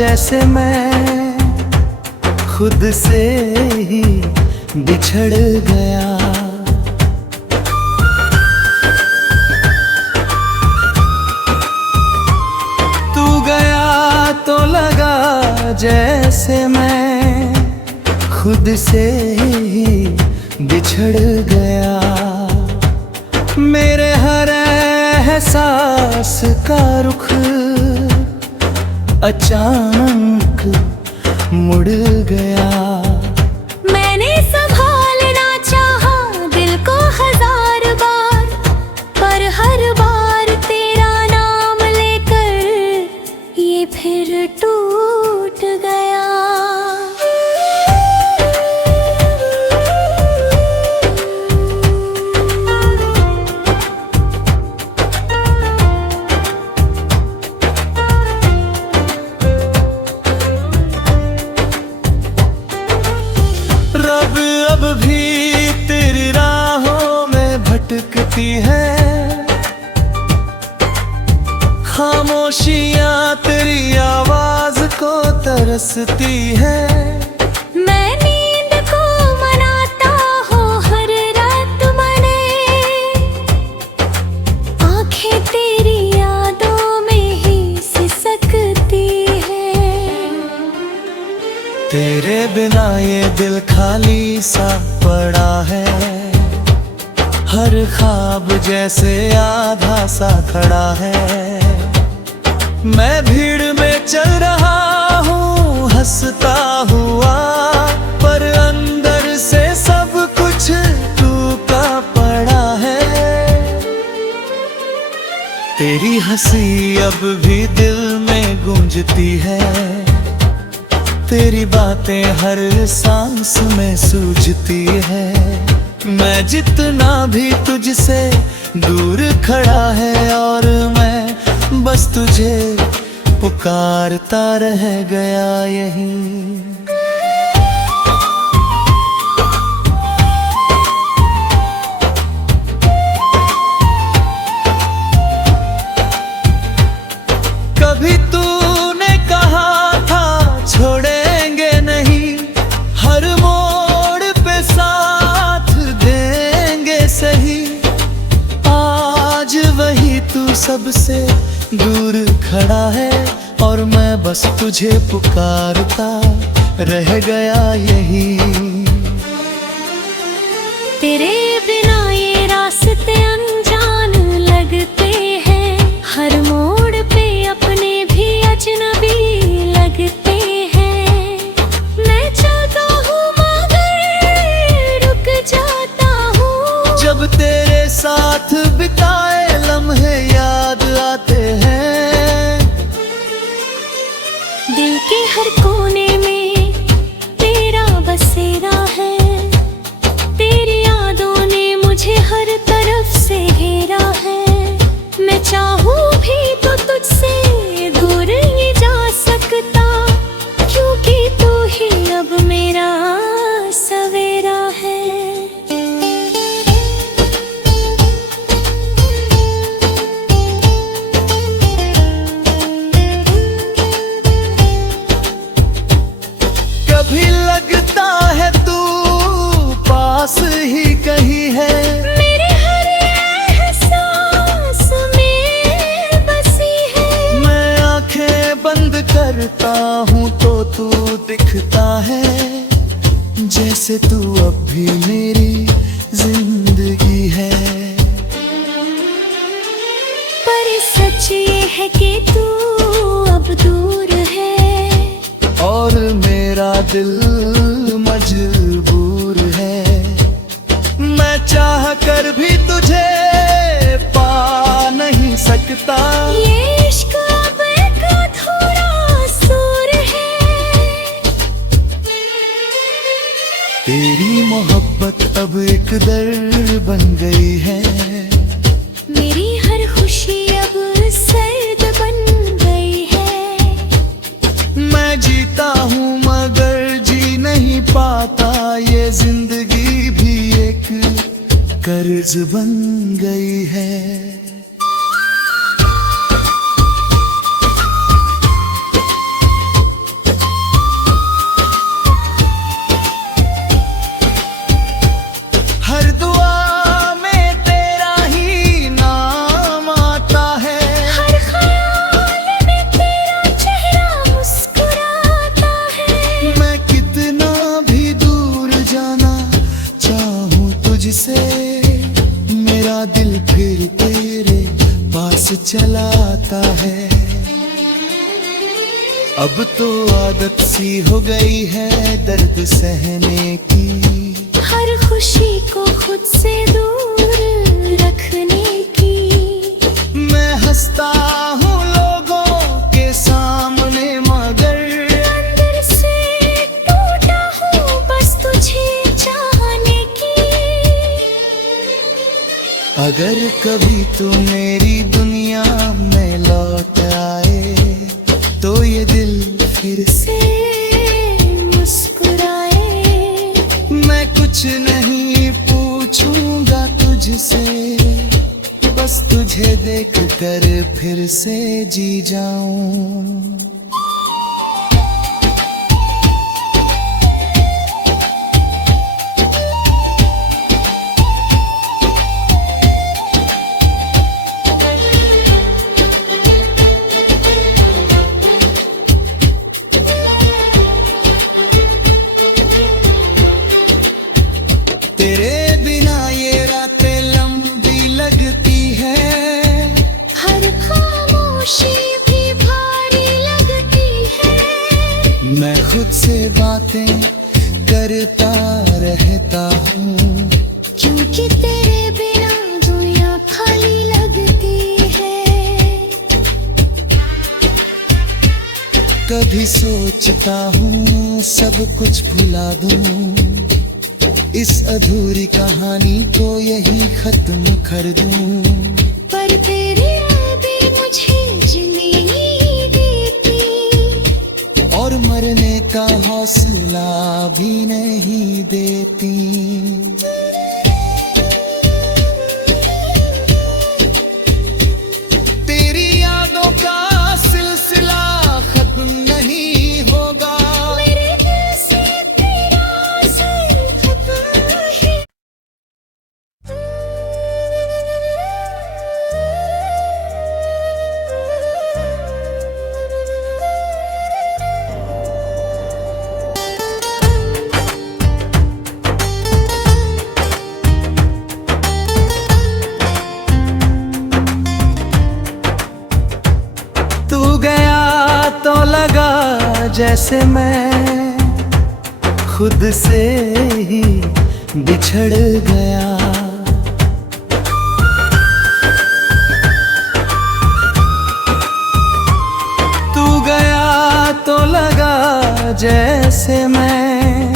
जैसे मैं खुद से ही बिछड़ गया। तू गया तो लगा जैसे मैं खुद से ही बिछड़ गया। मेरे हर एहसास का रुख अचानक मुड़ गया। मैंने संभालना चाहा दिल को 1000 बार, पर हर बार तेरा नाम लेकर ये फिर टूट गया। रब अब भी तेरी राहों में भटकती है। खामोशियां तेरी आवाज को तरसती है। मैं नींद को मनाता हूँ हर रात मने, आंखें तेरी यादों में ही सिसकती है। तेरे बिना ये दिल खाली सा पड़ा है। हर ख्वाब जैसे आधा सा खड़ा है। मैं भीड़ में चल रहा हूँ हंसता हुआ, पर अंदर से सब कुछ टूटा पड़ा है। तेरी हंसी अब भी दिल में गूंजती है। तेरी बातें हर सांस में सूझती है। मैं जितना भी तुझसे दूर खड़ा है, और मैं बस तुझे पुकारता रह गया यहीं। कभी तूने कहा था छोड़ेंगे नहीं, हर मोड़ पे साथ देंगे सही। आज वही तू सबसे दूर खड़ा है, और मैं बस तुझे पुकारता रह गया यहीं। तेरे बिना ये रास्ते अनजान लगते हैं, हर मोड़ पे अपने भी अजनबी लगते हैं। मैं चाहता हूँ मगर रुक जाता हूँ, जब तेरे साथ बिताए लम्हे याद आते हैं। दिल के हर कोने में तेरा बसेरा है। तेरी यादों ने मुझे हर तरफ से घेरा है। मैं चाहूँ भी तो तुझसे दूर नहीं जा सकता, क्योंकि तू ही अब मेरा सवेरा है। कभी लगता है तू पास ही कहीं है। मेरे हर एहसास में बसी है। मैं आंखें बंद करता हूँ तो तू दिखता है। जैसे तू अब भी मेरी जिंदगी है। पर सच ये है कि तू अब दूर है, और मेरा दिल मजबूर है। मैं चाह कर भी तुझे पा नहीं सकता। ये इश्क अब एक अधूरा सुर है। तेरी मोहब्बत अब एक दर्द बन गई है। मेरी हर खुशी अब सर्द बन गई है। मैं जीता हूँ मगर जी नहीं पाता। ये जिंदगी भी एक कर्ज बन गई है। चला आता है। अब तो आदत सी हो गई है दर्द सहने की, हर खुशी को खुद से दूर रखने की। मैं हंसता हूँ लोगों के सामने मगर अंदर से टूटा हूँ बस तुझे चाहने की। अगर कभी तू मेरी दुनिया में लौट आए तो ये दिल फिर से मुस्कुराए। मैं कुछ नहीं पूछूंगा तुझसे, बस तुझे देख कर फिर से जी जाऊं। तेरे बिना ये रातें लंबी लगती है, हर खामोशी भी भारी लगती है। मैं खुद से बातें करता रहता हूँ, क्योंकि तेरे बिना दुनिया खाली लगती है। कभी सोचता हूँ सब कुछ भुला दूँ, इस अधूरी कहानी को यही खत्म कर दूं। पर तेरी यादें मुझे जीने नहीं देती, और मरने का हौसला भी नहीं देती। तेरी यादों का सिलसिला खत्म नहीं होगा, मेरे दिल से तेरा असर खत्म है। तू गया तो लगा जैसे मैं खुद से ही बिछड़ गया। तू गया तो लगा जैसे मैं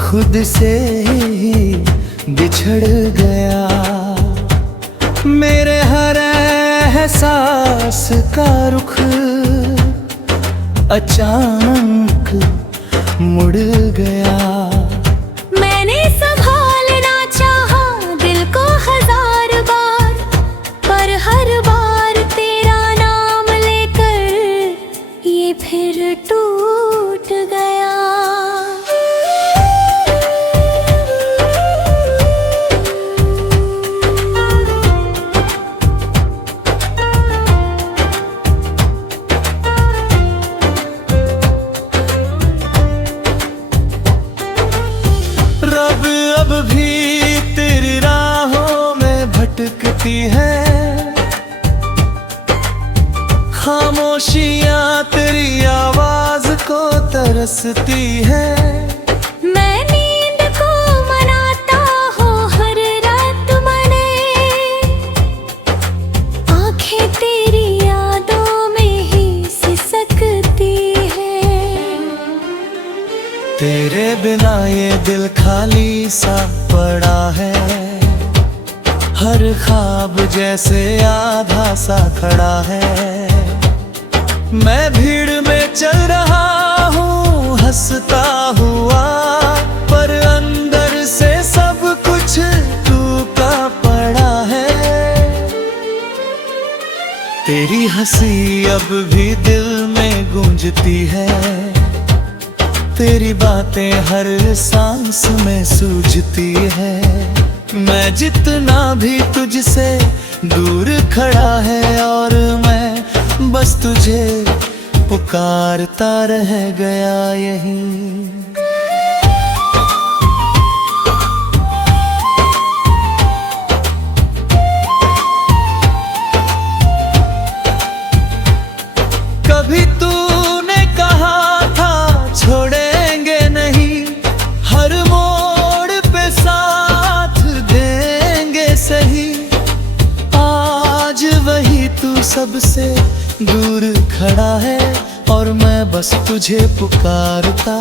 खुद से ही बिछड़ गया। मेरे हर एहसास का रुख अचानक मुड़ गया। मैंने संभालना चाहा दिल को 1000 बार, पर हर बार तेरा नाम लेकर ये फिर टूट गया। रब अब भी तेरी राहों में भटकती है, खामोशियां तेरी आवाज को तरसती है। मैं नींद को मनाता हूँ हर रात मने, आंखें तेरी यादों में ही सिसकती है। तेरे बिना ये दिल खाली सा पड़ा है, हर ख्वाब जैसे आधा सा खड़ा है। मैं भीड़ में चल रहा हूँ हंसता हुआ, पर अंदर से सब कुछ टूटा पड़ा है। तेरी हंसी अब भी दिल में गूंजती है, तेरी बातें हर सांस में सूझती है। मैं जितना भी तुझसे दूर खड़ा है, और मैं बस तुझे पुकारता रह गया यहीं। सबसे दूर खड़ा है और मैं बस तुझे पुकारता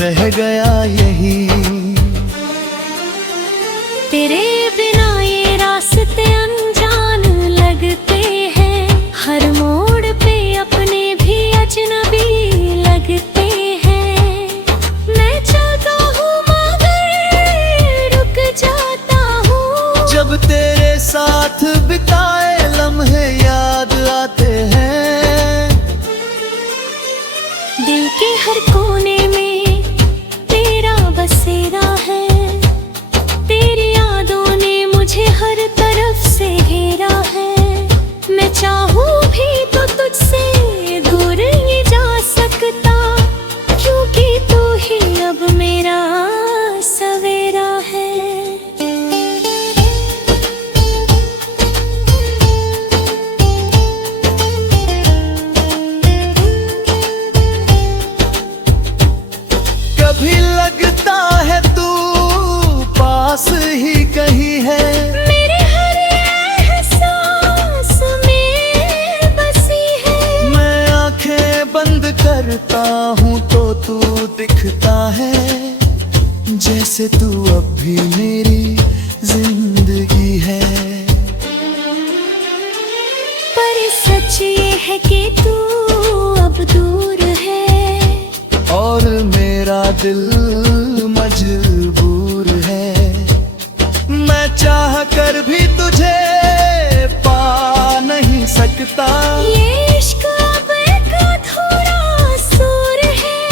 रह गया यही। तेरे बिना ये रास्ते अनजान लगते हैं, हर मोड़ पे अपने भी अजनबी लगते हैं। मैं चाहता हूँ मगर रुक जाता हूँ, जब तेरे साथ बिताए लम्हे याद आते हैं। दिल के हर कोने में तेरा बसेरा है, तेरी यादों ने मुझे हर तरफ से घेरा है। मैं चाहूँ भी तो तुझसे दूर नहीं जा सकता, क्योंकि तू ही अब मेरा सवेरा है। कभी लगता है तू पास ही कहीं है, मेरे हर एहसास में बसी है। मैं आंखें बंद करता हूँ तो तू दिखता है, जैसे तू अब भी मेरी जिंदगी है। पर सच ये है कि तू अब दूर है, और मेरा दिल मजबूर है। मैं चाह कर भी तुझे पा नहीं सकता, ये इश्क अब एक अधूरा सुर है।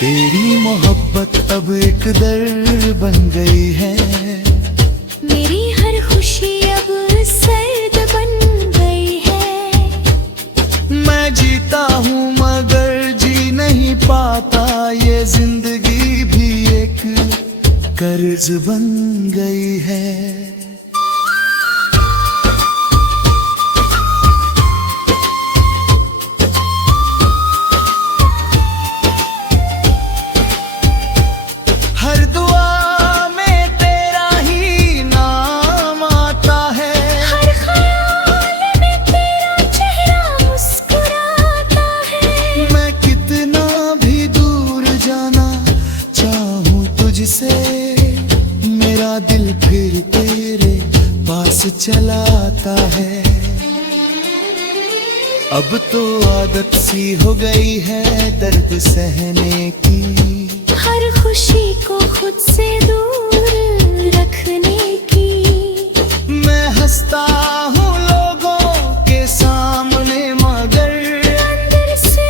तेरी मोहब्बत अब एक दर बन गई है, मेरी हर खुशी अब सर्द बन गई है। मैं जीता हूँ मगर जी नहीं पाता, ये जिंदगी भी एक कर्ज बन गई है। हर दुआ में तेरा ही नाम आता है, हर ख्याल में तेरा चेहरा मुस्कुराता है। मैं कितना भी दूर जाना चाहूँ तुझसे, मेरा दिल फिर तेरे पास चला आता है। अब तो आदत सी हो गई है दर्द सहने की, हर खुशी को खुद से दूर रखने की। मैं हंसता हूँ लोगों के सामने मगर अंदर से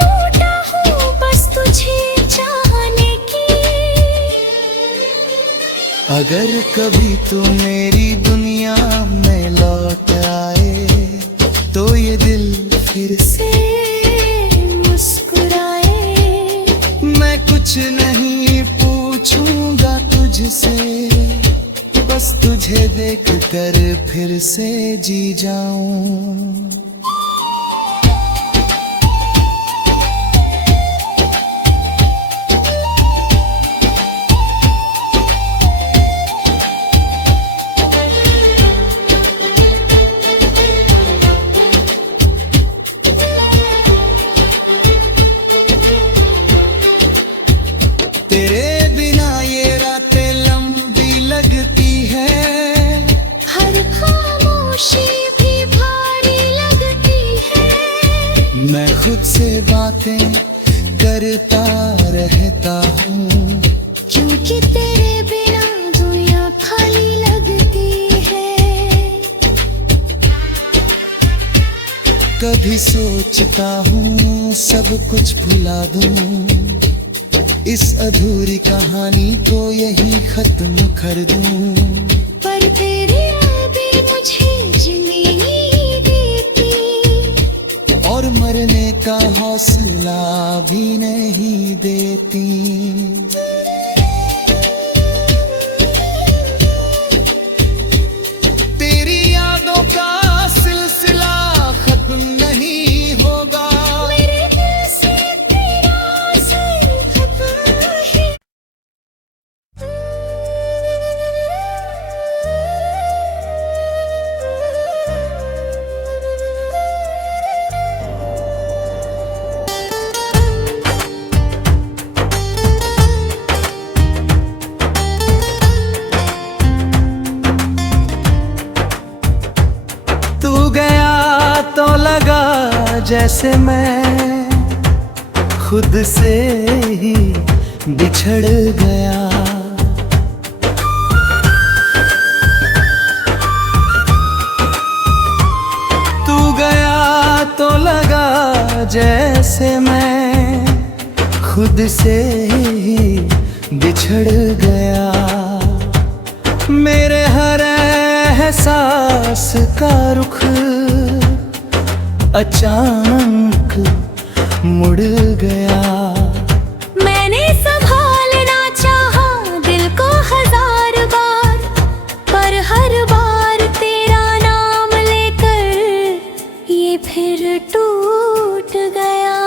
टूटा हूँ बस तुझे चाहने की। अगर कभी तू मेरी दुनिया में लौट आए, तो ये दिल फिर से मुस्कुराए। मैं कुछ नहीं पूछूंगा तुझसे, बस तुझे देख कर फिर से जी जाऊं। तेरे बिना ये रातें लंबी लगती है, हर खामोशी भी भारी लगती है। मैं खुद से बातें करता रहता हूँ, क्योंकि तेरे बिना दुनिया खाली लगती है। कभी सोचता हूँ सब कुछ भुला दूँ, इस अधूरी कहानी को यही खत्म कर दूँ। पर तेरी यादें मुझे जीने नहीं देती, और मरने का हौसला भी नहीं देती। तेरी यादों का सिलसिला खत्म नहीं होगा, मेरे दिल से तेरा असर खत्म है। जैसे मैं खुद से ही बिछड़ गया। तू गया तो लगा जैसे मैं खुद से ही बिछड़ गया। मेरे हर एहसास का रुख अचानक मुड़ गया। मैंने संभालना चाहा दिल को 1000 बार, पर हर बार तेरा नाम लेकर ये फिर टूट गया।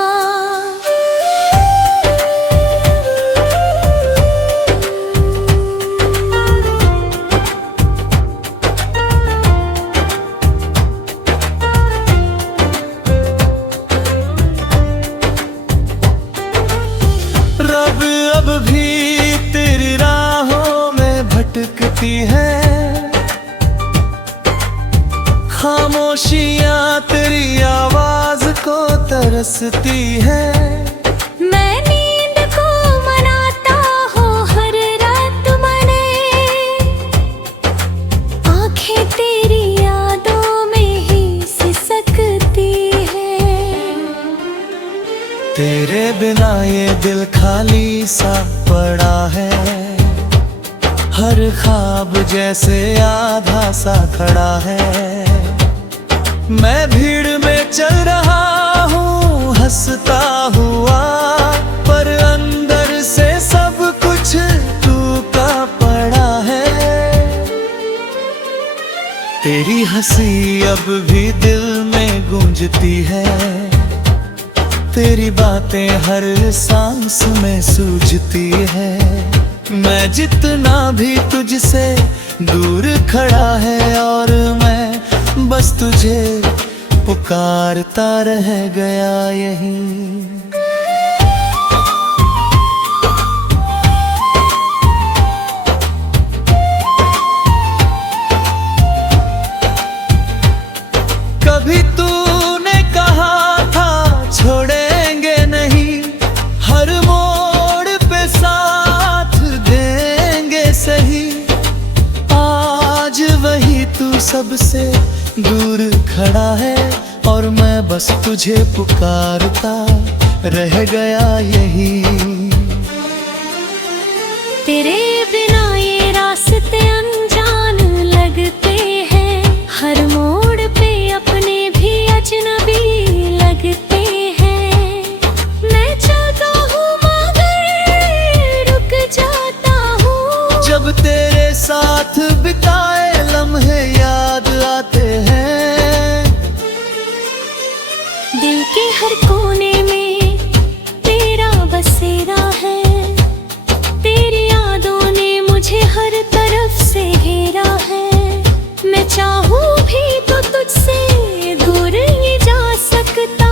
रब अब भी तेरी राहों में भटकती है। खामोशियां तेरी आवाज को तरसती है। मैं नींद को मनाता हूँ हर रात मने, आंखें तेरी यादों में ही सिसकती है। तेरे बिना ये दिल खाली सा पड़ा है। हर ख्वाब जैसे आधा सा खड़ा है। मैं भीड़ में चल रहा हूँ हंसता हुआ, पर अंदर से सब कुछ टूटा पड़ा है। तेरी हंसी अब भी दिल में गूंजती है। तेरी बातें हर सांस में सूझती है। मैं जितना भी तुझसे दूर खड़ा है, और मैं बस तुझे पुकारता रह गया यहीं। कभी तूने कहा था छोड़ेंगे नहीं, हर मोड़ पे साथ देंगे सही। आज वही तू सबसे दूर खड़ा है, और मैं बस तुझे पुकारता रह गया यहीं। तेरे बिना ये रास्ते अनजान लगते हैं। हर मोड़ पे अपने भी अजनबी लगते हैं। मैं चाहता हूँ मगर रुक जाता हूँ। जब तेरे साथ बिताए लम्हे याद आते हैं। दिल के हर कोने में तेरा बसेरा है। तेरी यादों ने मुझे हर तरफ से घेरा है। मैं चाहूँ भी तो तुझसे दूर नहीं जा सकता,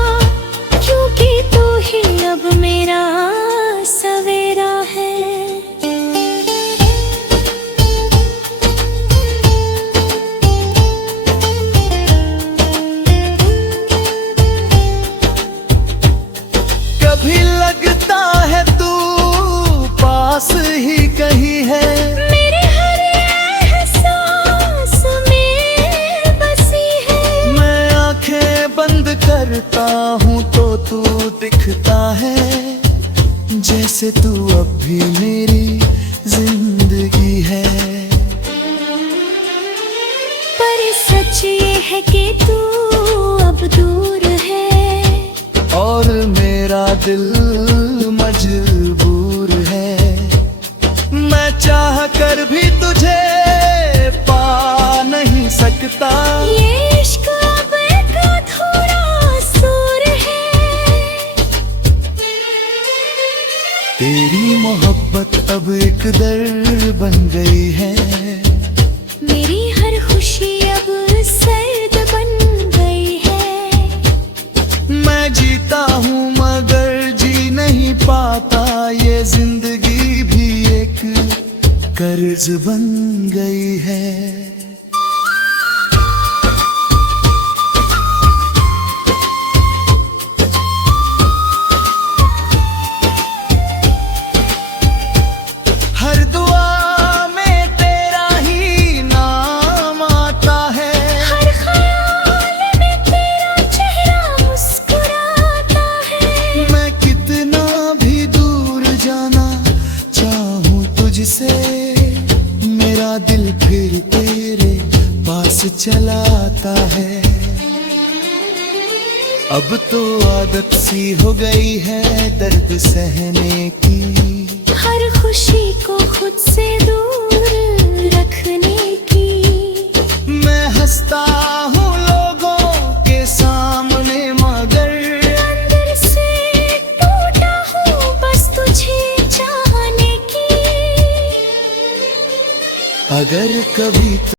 क्योंकि तू ही अब मेरा सवेरा है। कभी लगता है तू पास ही कहीं है। मेरे हर एहसास में बसी है। मैं आंखें बंद करता हूँ तो तू दिखता है। जैसे तू अब भी मेरी जिंदगी है। पर सच ये है कि तू अब दूर है, और मेरा दिल मजबूर है। मैं चाह कर भी तुझे पा नहीं सकता। ये इश्क अब एक अधूरा सुर है। तेरी मोहब्बत अब एक दर्द बन गई है। मेरी हर खुशी अब सर्द बन गई है। मैं जीता हूँ मगर जी नहीं पाता। ये जिंदगी भी एक कर्ज बन गई है। चला आता है। अब तो आदत सी हो गई है दर्द सहने की, हर खुशी को खुद से दूर रखने की। मैं हंसता हूँ लोगों के सामने मगर अंदर से टूटा हूँ बस तुझे चाहने की। अगर कभी